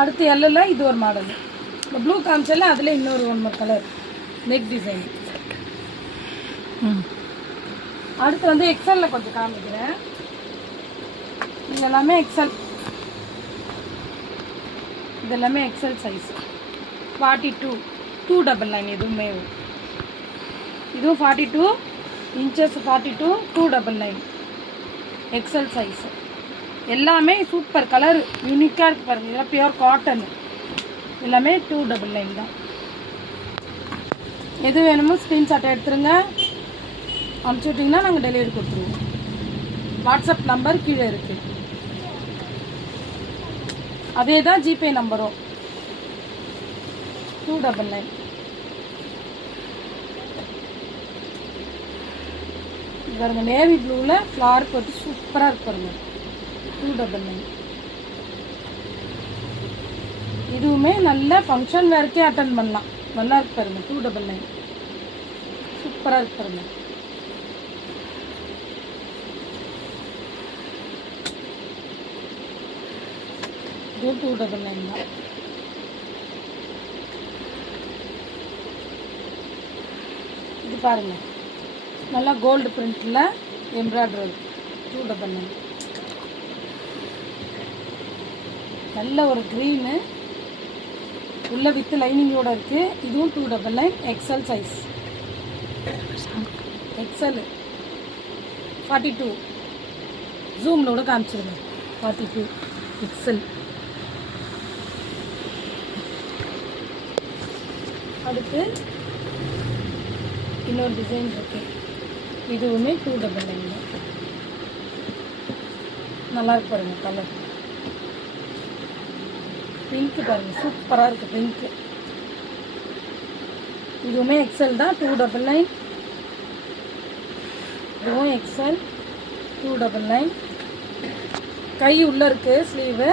அடுத்து எல்லில் இது ஒரு மாடல். இந்த ப்ளூ காமிச்சல அதில் இன்னொரு ஒன்று கலர் நெக் டிசைன். அடுத்து வந்து எக்ஸலில் கொஞ்சம் காமிக்கிறேன். இது எல்லாமே எக்ஸல், இது எல்லாமே எக்ஸல் சைஸ் 42 299. எதுவுமே இதுவும் 42 இன்ச்சஸ் 42 299 எக்ஸல் சைஸ். எல்லாமே சூப்பர் கலர், யூனிக்காக இருக்குது பாருங்கள். இதெல்லாம் பியூர் காட்டன், எல்லாமே 299 தான். எது வேணுமோ ஸ்க்ரீன்ஷாட் எடுத்துருங்க, அனுப்பிச்சி விட்டிங்கன்னா நாங்கள் டெலிவரி கொடுத்துருவோம். வாட்ஸ்அப் நம்பர் கீழே இருக்குது, அதே தான் ஜிபே நம்பரும். 299. பாருங்க நேவி ப்ளூவில் ஃப்ளார் போட்டு சூப்பராக இருக்கு பாருங்க. 299. இதுவுமே நல்ல ஃபங்க்ஷன் வேறுக்கே அட்டன் பண்ணலாம், நல்லா இருக்கு பாருங்க. 299 சூப்பராக இருக்கு பாருங்க. இதுவும் 299 தான். இது பாருங்க நல்லா கோல்டு பிரிண்டில் எம்ப்ராய்டரி 299. நல்ல ஒரு க்ரீனு உள்ள வித்து லைனிங்கோட இருக்குது. இதுவும் 299 எக்ஸல் சைஸ். எக்ஸல் 42 ஜூம்லோட காமிச்சிருங்க. 42 எக்ஸல். அடுத்து இன்னொரு டிசைன் இருக்கு, இதுவுமே 299 தான். நல்லா இருக்கு பாருங்க கலர். பிங்க் பாருங்க சூப்பராக இருக்குது பிங்க்கு. இதுவுமே எக்ஸல் தான் 299. இதுவும் எக்ஸல் 299. கை உள்ளே இருக்குது ஸ்லீவு.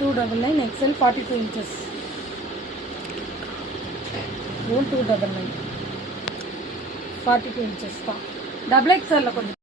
299 XL 42 inches. இதுவும் 299 42 இன்ச்சஸ் தான். டபுள் எக்ஸலில் கொஞ்சம்